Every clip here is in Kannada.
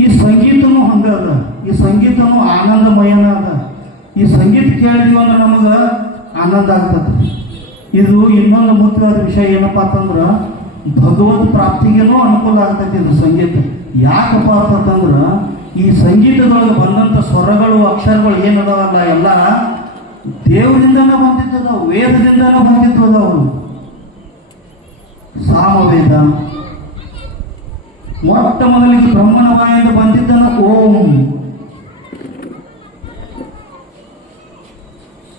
ಈ ಸಂಗೀತನೂ ಹಂಗದ, ಈ ಸಂಗೀತನೂ ಆನಂದಮಯನ ಅದ. ಈ ಸಂಗೀತ ಕೇಳಿದ್ವಿ ಅಂದ್ರೆ ನಮಗೆ ಆನಂದ ಆಗ್ತದೆ. ಇದು ಇನ್ನೊಂದು ಮುಖ್ಯವಾದ ವಿಷಯ ಏನಪ್ಪಾ ಅಂತಂದ್ರೆ ಭಗವತ್ ಪ್ರಾಪ್ತಿಗೇನೂ ಅನುಕೂಲ ಆಗ್ತೈತಿ ಇದು ಸಂಗೀತ. ಯಾಕಪ್ಪ ಅಂತಂದ್ರೆ ಈ ಸಂಗೀತದೊಳಗೆ ಬಂದಂಥ ಸ್ವರಗಳು ಅಕ್ಷರಗಳು ಏನದಾವಲ್ಲ ಎಲ್ಲ ದೇವರಿಂದನೇ ಬಂದಿದ್ದವು, ವೇದದಿಂದನೇ ಬಂದಿದ್ದವು. ಸಾಮವೇದ ಮೊಟ್ಟ ಮೊದಲಿಗೆ ಬ್ರಹ್ಮನ ಬಾಯಿಂದ ಬಂದಿದ್ದನ ಓಂ.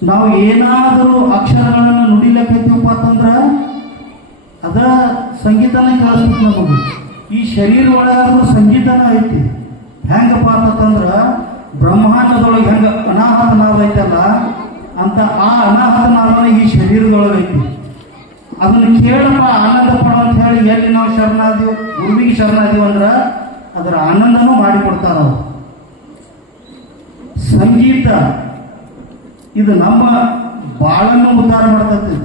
ನಾವು ಏನಾದರೂ ಅಕ್ಷರಗಳನ್ನು ನುಡಿಲಕ್ಕೈತಿವಪ್ಪ ಅಂತಂದ್ರ ಅದ ಸಂಗೀತನೇ ಕೇಳಿಸ್ತದೆ ನಮಗೂ. ಈ ಶರೀರ ಒಳಗಾದ್ರೂ ಸಂಗೀತನ ಐತಿ. ಹೆಂಗಪ್ಪ ಅಂತಂದ್ರ ಬ್ರಹ್ಮಾಂಡದೊಳಗೆ ಹೆಂಗ ಅನಾಹತ ನಾದ ಐತಲ್ಲ ಅಂತ ಆ ಅನಾಹತ ನಾದನ ಈ ಶರೀರದೊಳಗೈತಿ. ಅದನ್ನು ಕೇಳಪ್ಪ ಆನಂದ ಪಡೋ ಅಂತ ಹೇಳಿ ಎಲ್ಲಿ ನಾವು ಶರಣಾದೀವಿ, ಗುರುವಿಗೆ ಶರಣಾದೀವಿ ಅಂದ್ರೆ ಅದರ ಆನಂದನೂ ಮಾಡಿಕೊಡ್ತಾರ ಅವರು. ಸಂಗೀತ ಇದು ನಮ್ಮ ಬಾಳನ್ನು ಉದ್ಧಾರ ಮಾಡ್ತೈತಿ.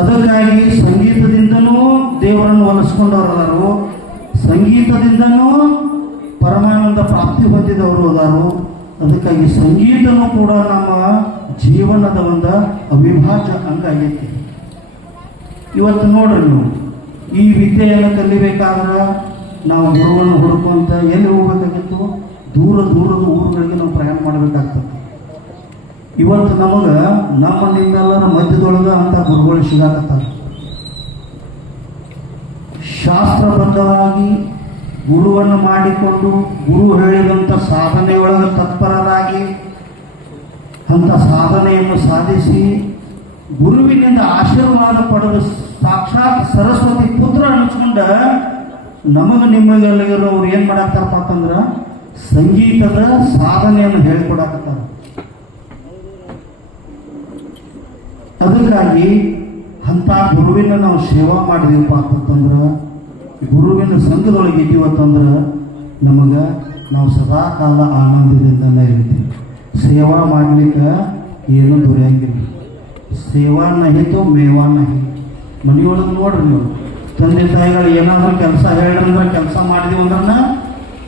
ಅದಕ್ಕಾಗಿ ಸಂಗೀತದಿಂದನೂ ದೇವರನ್ನು ಒಲಿಸ್ಕೊಂಡವರು, ಸಂಗೀತದಿಂದನೂ ಪರಮಾನಂದ ಪ್ರಾಪ್ತಿ ಹೊಂದಿದವರು ಅದಾರು. ಅದಕ್ಕಾಗಿ ಸಂಗೀತನೂ ಕೂಡ ನಮ್ಮ ಜೀವನದ ಒಂದು ಅವಿಭಾಜ್ಯ ಅಂಗ ಆಗೈತಿ. ಇವತ್ತು ನೋಡ್ರಿ ನೀವು ಈ ವಿದ್ಯೆಯನ್ನು ಕಲಿಬೇಕಾದ್ರೆ ನಾವು ಗುರುವನ್ನು ಹುಡುಕುವಂತ ಎಲ್ಲಿ ಹೋಗ್ಬೇಕಾಗಿತ್ತು? ದೂರ ದೂರದ ಊರುಗಳಿಗೆ ನಾವು ಪ್ರಯಾಣ ಮಾಡಬೇಕಾಗ್ತದೆ. ಇವತ್ತು ನಮಗೆ ನಮ್ಮ ನಿಮ್ಮೆಲ್ಲರ ಮಧ್ಯದೊಳಗೆ ಅಂತ ಗುರುಗಳು ಸಿಗಾಕತ್ತಾರೆ. ಶಾಸ್ತ್ರಬದ್ಧವಾಗಿ ಗುರುವನ್ನು ಮಾಡಿಕೊಂಡು ಗುರು ಹೇಳಿದಂಥ ಸಾಧನೆಯೊಳಗೆ ತತ್ಪರರಾಗಿ ಅಂಥ ಸಾಧನೆಯನ್ನು ಸಾಧಿಸಿ ಗುರುವಿನಿಂದ ಆಶೀರ್ವಾದ ಪಡೆದು ಸಾಕ್ಷಾತ್ ಸರಸ್ವತಿ ಪುತ್ರ ಅನಿಸ್ಕೊಂಡ ನಮಗೆ ನಿಮಗೆಲ್ಲರೂ ಏನು ಮಾಡಾಕ್ತಾರಪ್ಪ ಅಂತಂದ್ರೆ ಸಂಗೀತದ ಸಾಧನೆಯನ್ನು ಹೇಳಿಕೊಡಾಕತ್ತಾರೆ. ಅದಕ್ಕಾಗಿ ಅಂಥ ಗುರುವಿನ ನಾವು ಸೇವಾ ಮಾಡಿದೀವಪ್ಪ ಅಂತಂದ್ರೆ, ಗುರುವಿನ ಸಂಘದೊಳಗೆ ಇದ್ದೀವತ್ತಂದ್ರೆ ನಮಗೆ ನಾವು ಸದಾ ಕಾಲ ಆನಂದದಿಂದನೇ ಇರ್ತೀವಿ. ಸೇವಾ ಮಾಡ್ಲಿಕ್ಕೆ ಏನೂ ದೊರೆಯಂಗಿಲ್ಲ. ಸೇವಾ ನಹಿತು ಮೇವಾ ನಹಿ. ಮನೆಯೊಳಗೆ ನೋಡ್ರಿ ನೀವು, ತಂದೆ ತಾಯಿಗಳು ಏನಾದರೂ ಕೆಲಸ ಹೇಳ್ರಂದ್ರೆ ಕೆಲಸ ಮಾಡಿದೀವಿ ಅಂದ್ರೆ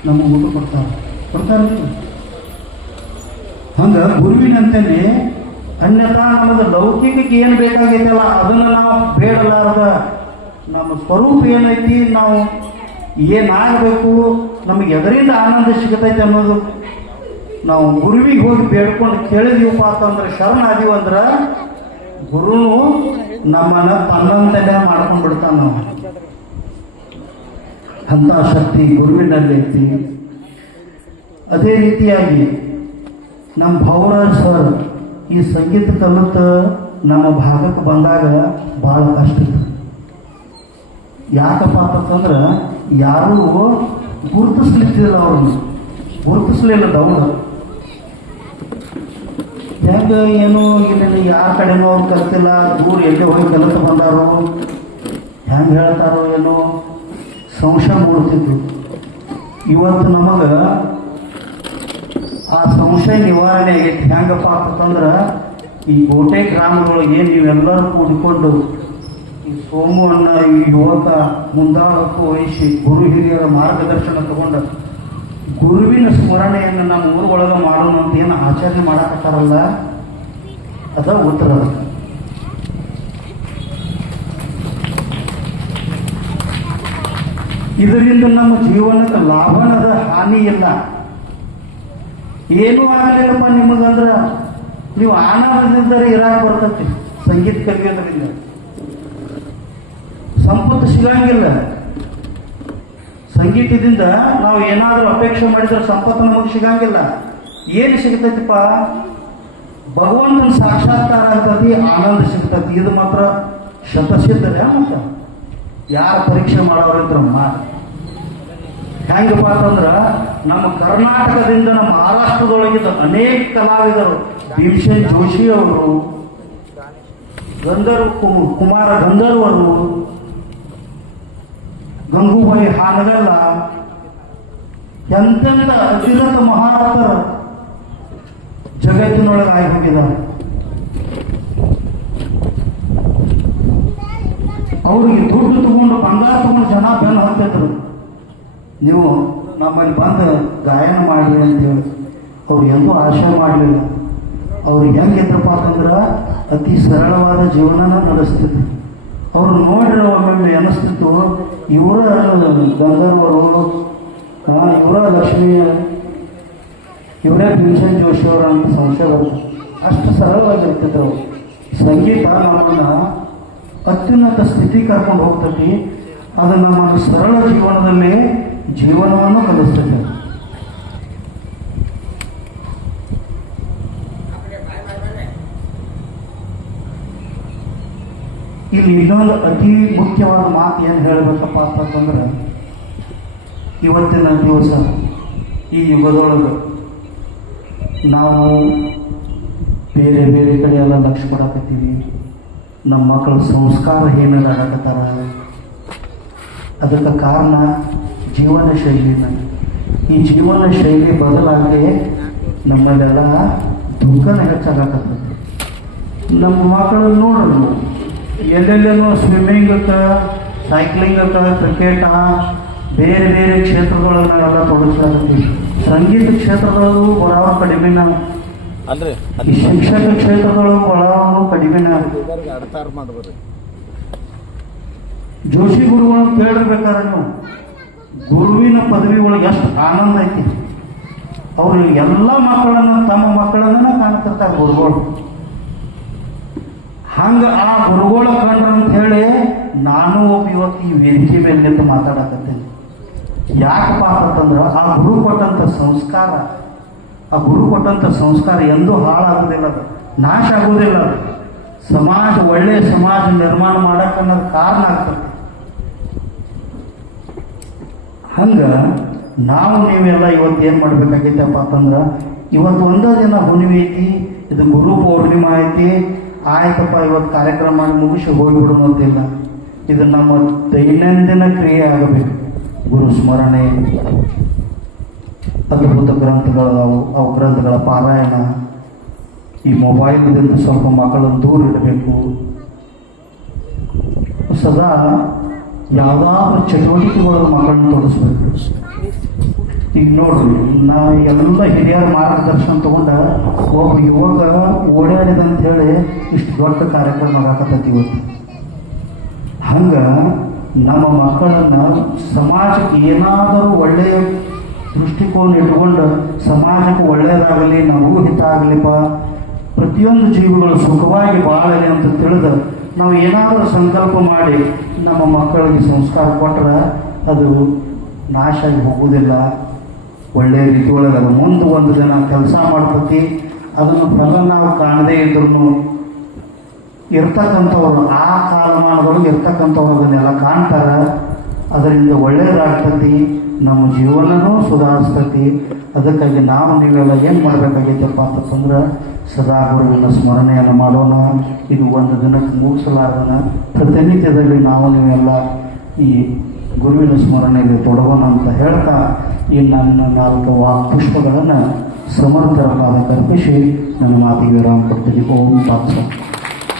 ನಮಗೆ ಊಟ ಕೊಡ್ತಾರೆ. ಹಂಗೆ ಗುರುವಿನಂತೆಯೇ ಅನ್ಯಥಾ ನಮಗೆ ಲೌಕಿಕಕ್ಕೆ ಏನು ಬೇಕಾಗೈತಲ್ಲ ಅದನ್ನು ನಾವು ಬೇಡಲಾರದ ನಮ್ಮ ಸ್ವರೂಪ ಏನೈತಿ, ನಾವು ಏನಾಗಬೇಕು, ನಮಗೆ ಎದರಿಂದ ಆನಂದ ಸಿಗತೈತೆ ಅನ್ನೋದು ನಾವು ಗುರುವಿಗೆ ಹೋಗಿ ಬೇಡ್ಕೊಂಡು ಕೇಳಿದೀವಪ್ಪ ಅಂತಂದ್ರೆ, ಶರಣಾದೀವಿ ಅಂದ್ರೆ ಗುರುನು ನಮ್ಮನ್ನು ತನ್ನಂತೆಯೇ ಮಾಡ್ಕೊಂಡು ಬಿಡ್ತಾನೆ. ನಾವು ಅಂಥ ಶಕ್ತಿ ಗುರುವಿನಲ್ಲಿ ಐತಿ. ಅದೇ ರೀತಿಯಾಗಿ ನಮ್ಮ ಭಾವರಾಜ್ ಸರ್ ಈ ಸಂಗೀತ ಕಲಿತ ನಮ್ಮ ಭಾಗಕ್ಕೆ ಬಂದಾಗ ಭಾಳ ಕಷ್ಟ ಇತ್ತು. ಯಾಕಪ್ಪ ಅಂತಂದ್ರೆ ಯಾರೂ ಗುರುತಿಸ್ಲಿಕ್ಕಿಲ್ಲ, ಅವ್ರನ್ನ ಗುರುತಿಸ್ಲಿಲ್ಲ. ದೌಡ ಹೆಂಗೆ ಏನೋ ಇಲ್ಲಿ ಯಾರ ಕಡೆನೋ ಅವ್ರು ಕಲ್ತಿಲ್ಲ, ದೂರ ಎಲ್ಲೇ ಹೋಗಿ ಕಲಿತು ಬಂದಾರೋ, ಹೆಂಗೆ ಹೇಳ್ತಾರೋ ಏನೋ ಸಂಶಯ ಮೂಡ್ತಿದ್ರು. ಇವತ್ತು ನಮಗೆ ಆ ಸಂಶಯ ನಿವಾರಣೆ ಆಗೈತಿ. ಹೆಂಗಪ್ಪ ಅಂತಂದ್ರೆ ಈ ಗೋಟೆ ಗ್ರಾಮದೊಳಗೆ ಏನು ನೀವೆಲ್ಲರೂ ಕೂಡಿಕೊಂಡು ಈ ಸೋಮುವನ್ನು ಈ ಯುವಕ ಮುಂದಾಳಕ್ಕೂ ವಹಿಸಿ ಗುರು ಹಿರಿಯರ ಮಾರ್ಗದರ್ಶನ ತಗೊಂಡು ಗುರುವಿನ ಸ್ಮರಣೆಯನ್ನು ನಮ್ಮ ಊರೊಳಗೆ ಮಾಡೋಣ ಅಂತ ಏನು ಆಚರಣೆ ಮಾಡಾಕತ್ತಾರಲ್ಲ, ಅದ ಉತ್ತರ. ಇದರಿಂದ ನಮ್ಮ ಜೀವನಕ್ಕೆ ಲಾಭನದ ಹಾನಿ ಇಲ್ಲ. ಏನೂ ಆಗಲಿಲ್ಲಪ್ಪ ನಿಮಗಂದ್ರೆ ನೀವು ಆನಂದದಿಂದರೆ ಇರಾಕ್ ಬರ್ತೈತಿ. ಸಂಗೀತ ಕಲಿಯೋದ್ರಿಂದ ಸಂಪತ್ತು ಸಿಗಂಗಿಲ್ಲ. ಸಂಗೀತದಿಂದ ನಾವು ಏನಾದರೂ ಅಪೇಕ್ಷೆ ಮಾಡಿದ್ರೆ ಸಂಪತ್ತು ನಮಗೆ ಸಿಗಂಗಿಲ್ಲ. ಏನು ಸಿಗ್ತೈತಿಪ್ಪ? ಭಗವಂತನ ಸಾಕ್ಷಾತ್ಕಾರ ಆಗ್ತತಿ, ಆನಂದ ಸಿಗ್ತತಿ. ಇದು ಮಾತ್ರ ಶತಸಿದ್ಧತೆ. ಮತ್ತು ಯಾರು ಪರೀಕ್ಷೆ ಮಾಡೋರಿದ್ರ ಹೆಂಗಪ್ಪ ಅಂತಂದ್ರೆ ನಮ್ಮ ಕರ್ನಾಟಕದಿಂದ ನಮ್ಮ ಮಹಾರಾಷ್ಟ್ರದೊಳಗಿದ್ದ ಅನೇಕ ಕಲಾವಿದರು, ಭೀಮಸೇನ್ ಜೋಶಿ ಅವರು, ಕುಮಾರ ಗಂಧರ್ವರು, ಗಂಗೂಬಾಯಿ ಹಾನಗಲ್ಲ, ಎಂತೆಂಥ ಅತಿರಥ ಮಹಾರಥರು ಜಗತ್ತಿನೊಳಗೆ ಆಗಿ ಹೋಗಿದ್ದಾರೆ. ಅವ್ರಿಗೆ ದುಡ್ಡು ತಗೊಂಡು ಬಂಗಾರ ತಗೊಂಡು ಜನ ಬೆನ್ನು ಹೇಳಿದ್ರು, ನೀವು ನಮ್ಮಲ್ಲಿ ಬಂದು ಗಾಯನ ಮಾಡಿ ಅಂತೇಳಿ. ಅವ್ರು ಎಂದೂ ಆಶೆ ಮಾಡಲಿಲ್ಲ. ಅವ್ರು ಹೆಂಗಿದ್ರಪ್ಪ ಅಂತಂದ್ರೆ ಅತಿ ಸರಳವಾದ ಜೀವನನ ನಡೆಸ್ತಿದ್ರು. ಅವ್ರು ನೋಡ್ರೆ ಒಮ್ಮೊಮ್ಮೆ ಅನ್ನಿಸ್ತಿತ್ತು, ಇವರ ಗಂಧರ್ವರು, ಇವರ ಲಕ್ಷ್ಮೀ, ಇವರೇ ಭೀಮಸೇನ್ ಜೋಶಿ ಅವರ ಅಂತ ಸಂಶಯ ಬರ್ತದೆ. ಅಷ್ಟು ಸರಳವಾಗಿರ್ತಿದ್ರು ಅವರು. ಸಂಗೀತ ನಮ್ಮನ್ನು ಅತ್ಯುನ್ನತ ಸ್ಥಿತಿ ಕರ್ಕೊಂಡು ಹೋಗ್ತದೆ. ಅದು ನಮ್ಮನ್ನು ಸರಳ ಜೀವನದಲ್ಲಿ ಜೀವನವನ್ನು ಕಲಿಸ್ತದೆ. ಇಲ್ಲಿ ಇನ್ನೊಂದು ಅತಿ ಮುಖ್ಯವಾದ ಮಾತು ಏನು ಹೇಳಬೇಕಪ್ಪ ಅಂತಂದ್ರೆ, ಇವತ್ತಿನ ದಿವಸ ಈ ಯುಗದೊಳಗೆ ನಾವು ಬೇರೆ ಬೇರೆ ಕಡೆ ಎಲ್ಲ ಲಕ್ಷ್ಯ ಕೊಡಕತ್ತೀವಿ. ನಮ್ಮ ಮಕ್ಕಳ ಸಂಸ್ಕಾರ ಏನಾಗಕತ್ತಾರ, ಅದಕ್ಕೆ ಕಾರಣ ಜೀವನ ಶೈಲಿನ. ಈ ಜೀವನ ಶೈಲಿ ಬದಲಾಗಿ ನಮ್ಮಲ್ಲೆಲ್ಲ ದುಃಖನ ಹೆಚ್ಚಾಗತ್ತದ. ನಮ್ಮ ಮಕ್ಕಳನ್ನು ನೋಡ್ರಿ, ಎಲ್ಲೆಲ್ಲೇನೋ ಸ್ವಿಮ್ಮಿಂಗಕ್ಕೆ, ಸೈಕ್ಲಿಂಗಕ್ಕೆ, ಕ್ರಿಕೆಟ, ಬೇರೆ ಬೇರೆ ಕ್ಷೇತ್ರಗಳನ್ನ ಎಲ್ಲ ತೊಡಗಿಸ್ಲಾಗತ್ತೀವಿ. ಸಂಗೀತ ಕ್ಷೇತ್ರಗಳು ಬರೋರು ಕಡಿಮೆನ, ಈ ಶಿಕ್ಷಕ ಕ್ಷೇತ್ರಗಳು ಬರೋರು ಕಡಿಮೆನ. ಜೋಶಿ ಗುರುಗಳನ್ನು ಕೇಳಿರ್ಬೇಕಾದ್ರೆ ನೀವು, ಗುರುವಿನ ಪದವಿ ಒಳಗೆ ಎಷ್ಟು ಆನಂದ ಐತಿ. ಅವರು ಎಲ್ಲ ಮಕ್ಕಳನ್ನು ತಮ್ಮ ಮಕ್ಕಳನ್ನ ಕಾಣ್ತಿರ್ತಾರೆ ಗುರುಗಳು. ಹಂಗ ಆ ಗುರುಗಳ ಕಂಡ್ರ ಅಂತ ಹೇಳಿ ನಾನು ಒಬ್ಬ ಇವತ್ತು ಈ ವೇದಿಕೆ ಮೇಲೆ ನಿಂತು ಮಾತಾಡಕತ್ತೇನೆ. ಯಾಕಪ್ಪ ಅಂತಂದ್ರೆ ಆ ಗುರು ಕೊಟ್ಟಂಥ ಸಂಸ್ಕಾರ, ಆ ಗುರು ಕೊಟ್ಟಂಥ ಸಂಸ್ಕಾರ ಎಂದೂ ಹಾಳಾಗೋದಿಲ್ಲ, ಅದು ನಾಶ ಆಗೋದಿಲ್ಲ. ಅದು ಸಮಾಜ, ಒಳ್ಳೆಯ ಸಮಾಜ ನಿರ್ಮಾಣ ಮಾಡಕ್ಕೆ ಅನ್ನೋದು ಕಾರಣ ಆಗ್ತದೆ. ಹಂಗ ನಾವು ನೀವೆಲ್ಲ ಇವತ್ತು ಏನು ಮಾಡ್ಬೇಕಾಗೈತಪ್ಪ ಅಂತಂದ್ರೆ, ಇವತ್ತು ಒಂದೇ ದಿನ ಹುಣ್ಣಿಮೆ ಐತಿ, ಇದು ಗುರು ಪೌರ್ಣಿಮಾ ಐತಿ, ಆಯ್ತಪ್ಪ ಇವತ್ತು ಕಾರ್ಯಕ್ರಮ ಮಾಡಿ ಮುಗಿಸಿ ಹೋಗಿಬಿಡೋದಿಲ್ಲ. ಇದು ನಮ್ಮ ದೈನಂದಿನ ಕ್ರಿಯೆ ಆಗಬೇಕು. ಗುರು ಸ್ಮರಣೆ, ಅದ್ಭುತ ಗ್ರಂಥಗಳು, ಅವು ಗ್ರಂಥಗಳ ಪಾರಾಯಣ, ಈ ಮೊಬೈಲ್ದಿಂದ ಸ್ವಲ್ಪ ಮಕ್ಕಳನ್ನು ದೂರ ಇಡಬೇಕು. ಸದಾ ಯಾವುದಾದ್ರೂ ಚಟುವಟಿಕೆಗಳನ್ನು ಮಕ್ಕಳನ್ನ ತೋರಿಸ್ಬೇಕು. ಈಗ ನೋಡ್ರಿ, ನಾ ಎಲ್ಲ ಹಿರಿಯರ ಮಾರ್ಗದರ್ಶನ ತಗೊಂಡ ಒಬ್ಬ ಯುವಕ ಓಡಾಡಿದಂತ ಹೇಳಿ ಇಷ್ಟು ದೊಡ್ಡ ಕಾರ್ಯಕ್ರಮ ಆಗಕತ್ತೈತಿ ಇವತ್ತು. ಹಂಗ ನಮ್ಮ ಮಕ್ಕಳನ್ನ ಸಮಾಜಕ್ಕೆ ಏನಾದರೂ ಒಳ್ಳೆಯ ದೃಷ್ಟಿಕೋನ ಇಟ್ಕೊಂಡು ಸಮಾಜಕ್ಕೆ ಒಳ್ಳೆಯದಾಗಲಿ, ನಮಗೂ ಹಿತ ಆಗಲಿಪ್ಪ, ಪ್ರತಿಯೊಂದು ಜೀವಿಗಳು ಸುಖವಾಗಿ ಬಾಳಲಿ ಅಂತ ತಿಳಿದು ನಾವು ಏನಾದರೂ ಸಂಕಲ್ಪ ಮಾಡಿ ನಮ್ಮ ಮಕ್ಕಳಿಗೆ ಸಂಸ್ಕಾರ ಕೊಟ್ಟರೆ ಅದು ನಾಶ ಆಗಿ ಹೋಗುವುದಿಲ್ಲ. ಒಳ್ಳೆಯ ರೀತಿ ಒಳಗೆ ಅದು ಮುಂದೆ ಒಂದು ದಿನ ಕೆಲಸ ಮಾಡ್ತತಿ. ಅದನ್ನು ಫಲ ನಾವು ಕಾಣದೇ ಇದ್ರೂ ಇರ್ತಕ್ಕಂಥವ್ರು, ಆ ಕಾಲಮಾನದೊಳಗೆ ಇರ್ತಕ್ಕಂಥವ್ರು ಅದನ್ನೆಲ್ಲ ಕಾಣ್ತಾರೆ. ಅದರಿಂದ ಒಳ್ಳೆಯದಾಗ್ತತಿ, ನಮ್ಮ ಜೀವನನೂ ಸುಧಾರಿಸ್ತತಿ. ಅದಕ್ಕಾಗಿ ನಾವು ನೀವೆಲ್ಲ ಏನು ಮಾಡಬೇಕಾಗೈತಪ್ಪ ಅಂತಂದ್ರೆ, ಸದಾ ಗುರುವಿನ ಸ್ಮರಣೆಯನ್ನು ಮಾಡೋಣ. ಇದು ಒಂದು ದಿನಕ್ಕೆ ಮುಗಿಸಲಾರ್ದನ ಪ್ರತಿನಿತ್ಯದಲ್ಲಿ ನಾವು ನೀವೆಲ್ಲ ಈ ಗುರುವಿನ ಸ್ಮರಣೆಯಲ್ಲಿ ತೊಡಗೋಣ ಅಂತ ಹೇಳ್ತಾ ಈ ನನ್ನ 4 ವಾಕ್ಪುಷ್ಪಗಳನ್ನು ಸಮರ್ಥರ ಪಾದಕ್ಕೆ ಅರ್ಪಿಸಿ ನನ್ನ ಮಾತಿಗೆ ವಿರಾಮ ಕೊಡ್ತೀನಿ. ಓಂ ತಾತ್ಸ.